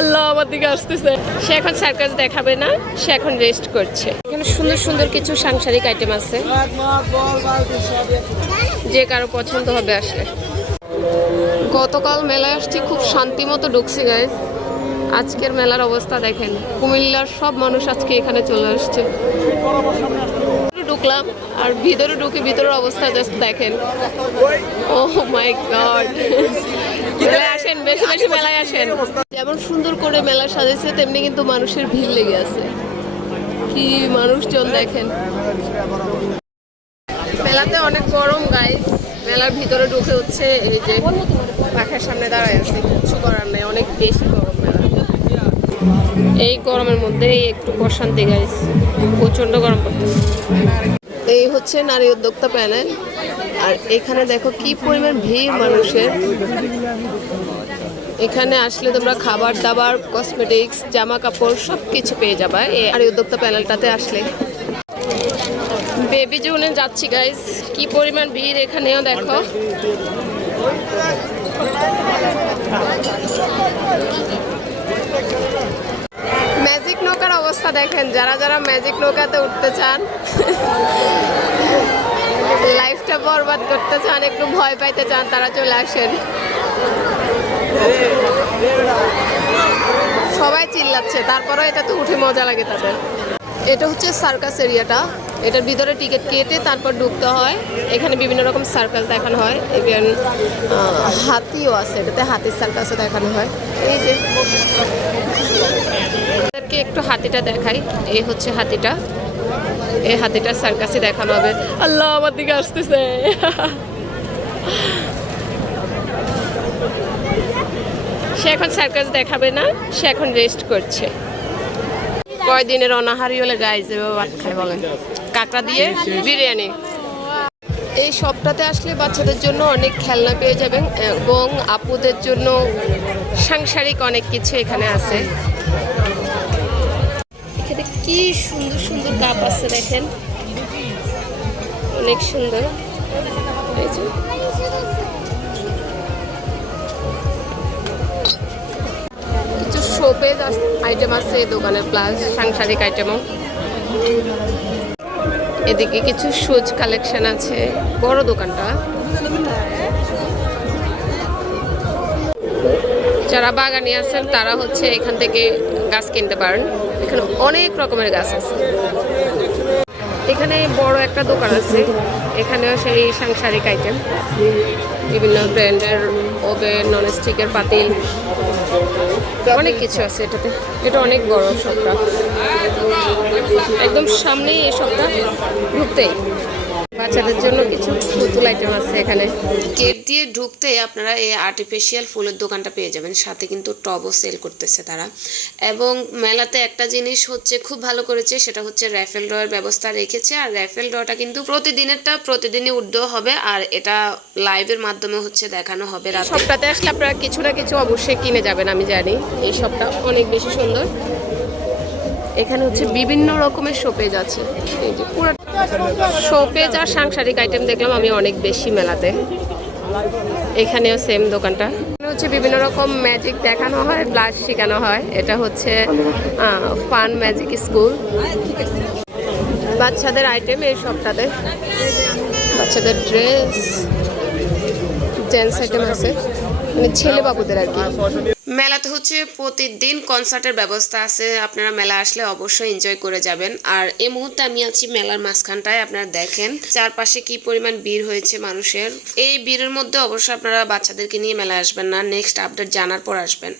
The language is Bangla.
আল্লাহ আমার দিকে আসতেছে। সে এখন সার্কাস দেখাবে না, সে এখন রেস্ট করছে। এখানে সুন্দর সুন্দর কিছু সাংসারিক আইটেম আছে। যে কারও পছন্দ হবে আসলে। গতকাল মেলায় আসছি, খুব শান্তি মতো ঢুকছি গাইজ আজকের মেলার অবস্থা দেখেন। কুমিল্লার সব মানুষ আজকে এখানে চলে আসছে। ঢুকলাম, আর ভিতরে ঢুকে ভিতরের অবস্থা জাস্ট দেখেন। ও মাই গড আসেন বেশি বেশি মেলায় আসেন। যেমন সুন্দর করে মেলা সাজেছে তেমনি কিন্তু মানুষের ভিড় লেগে আছে। কি মানুষজন দেখেন। মেলাতে অনেক গরম গাইস মেলার ভিতরে ঢুকে হচ্ছে এই যে পাখার সামনে দাঁড়ায় আছি। কিছু করার নাই অনেক বেশি গরম মেলা। এই গরমের মধ্যেই একটু প্রশান্তি গাইস প্রচণ্ড গরম পড়তেছে। এই হচ্ছে নারী উদ্যোক্তা প্যানেল। আর এখানে দেখো কি পরিমাণ ভিড় মানুষের। এখানে আসলে তোমরা খাবার দাবার কসমেটিক্স জামা কাপড় সব কিছু পেয়ে যাবা এই নারী উদ্যোক্তা প্যানেলটাতে আসলে। বেবি জোনে যাচ্ছি গাইস কি পরিমাণ ভিড় এখানেও দেখো ম্যাজিক নৌকার অবস্থা দেখেন, যারা যারা ম্যাজিক নৌকাতে উঠতে চান লাইফটা বরবাদ করতে চান, একটু ভয় পাইতে চান, তারা চলে আসেন। সবাই চিল্লাচ্ছে, তারপরেও এটা তো উঠে মজা লাগে তাদের। এটা হচ্ছে সার্কাস এরিয়াটা এটার ভিতরে টিকিট কেটে তারপর ঢুকতে হয়। এখানে বিভিন্ন রকম সার্কাস দেখানো হয়। ইভেন হাতিও আছে, এটাতে হাতির সার্কাসও দেখানো হয়। এই যে আপনাদেরকে একটু হাতিটা দেখাই। এই হচ্ছে হাতিটা। এই হাতিটার সার্কাসে দেখানো হবে। আল্লাহ আমার দিকে আসতেছে। সে এখন সার্কাস দেখাবে না, সে এখন রেস্ট করছে। কয়দিনের অনাহারি হলে গাইজ এভাবে ভাত খায় বলেন। কাঁকড়া দিয়ে বিরিয়ানি। এই শপটাতে আসলে বাচ্চাদের জন্য অনেক খেলনা পেয়ে যাবেন, এবং আপুদের জন্য সাংসারিক অনেক কিছু এখানে আছে। এখানে কি সুন্দর সুন্দর কাপ আছে দেখেন। অনেক সুন্দর। কিছু শোপেজ আইটেম আছে এই দোকানে প্লাস সাংসারিক আইটেমও এদিকে কিছু শুজ কালেকশন আছে, বড় দোকানটা। যারা বাগানি আছেন, তারা হচ্ছে এখান থেকে গাছ কিনতে পারেন। এখানে অনেক রকমের গাছ আছে। এখানে বড় একটা দোকান আছে। এখানেও সেই সাংসারিক আইটেম বিভিন্ন ব্র্যান্ডের ওভেন ননস্টিকের পাতিল, অনেক কিছু আছে এটাতে। এটা অনেক বড় শপটা। একদম সামনেই এই শপটা ঢুকতেই। বাচ্চাদের জন্য কিছু পুতুল আইটেম আছে এখানে। গেট দিয়ে ঢুকতে আপনারা এই আর্টিফিশিয়াল ফুলের দোকানটা পেয়ে যাবেন। সাথে কিন্তু টবও সেল করতেছে তারা। এবং মেলাতে একটা জিনিস হচ্ছে খুব ভালো করেছে সেটা হচ্ছে র্যাফেল ড্রয়ের ব্যবস্থা রেখেছে। আর র্যাফেল ড্রটা কিন্তু প্রতিদিনেরটা প্রতিদিনই উঠতেও হবে। আর এটা লাইভের মাধ্যমে হচ্ছে দেখানো হবে সবটাতে আসলে আপনারা কিছু না কিছু অবশ্যই কিনে যাবেন আমি জানি। এই সবটা অনেক বেশি সুন্দর। এখানে হচ্ছে বিভিন্ন রকমের শোপেজ আছে। শোপেজ আর সাংসারিক আইটেম দেখলাম আমি অনেক বেশি মেলাতে। এখানেও সেম দোকানটা। হচ্ছে বিভিন্ন রকম ম্যাজিক দেখানো হয় ব্লাস শেখানো হয়। এটা হচ্ছে ফান ম্যাজিক স্কুল বাচ্চাদের আইটেম এই সবটাতে। বাচ্চাদের ড্রেস জেন্টস আইটেম আছে। মানে ছেলে বাবুদের আর কি। মেলাতে হচ্ছে প্রতিদিন কনসার্টের ব্যবস্থা আছে, আপনারা মেলা আসলে অবশ্যই এনজয় করে যাবেন। আর এই মুহূর্তে আমি আছি মেলার মাঝখানটায়, আপনারা দেখেন চারপাশে কি পরিমাণ ভিড় হয়েছে মানুষের। এই ভিড়ের মধ্যে অবশ্যই আপনারা বাচ্চাদেরকে নিয়ে মেলা আসবেন না নেক্সট আপডেট জানার পর আসবেন।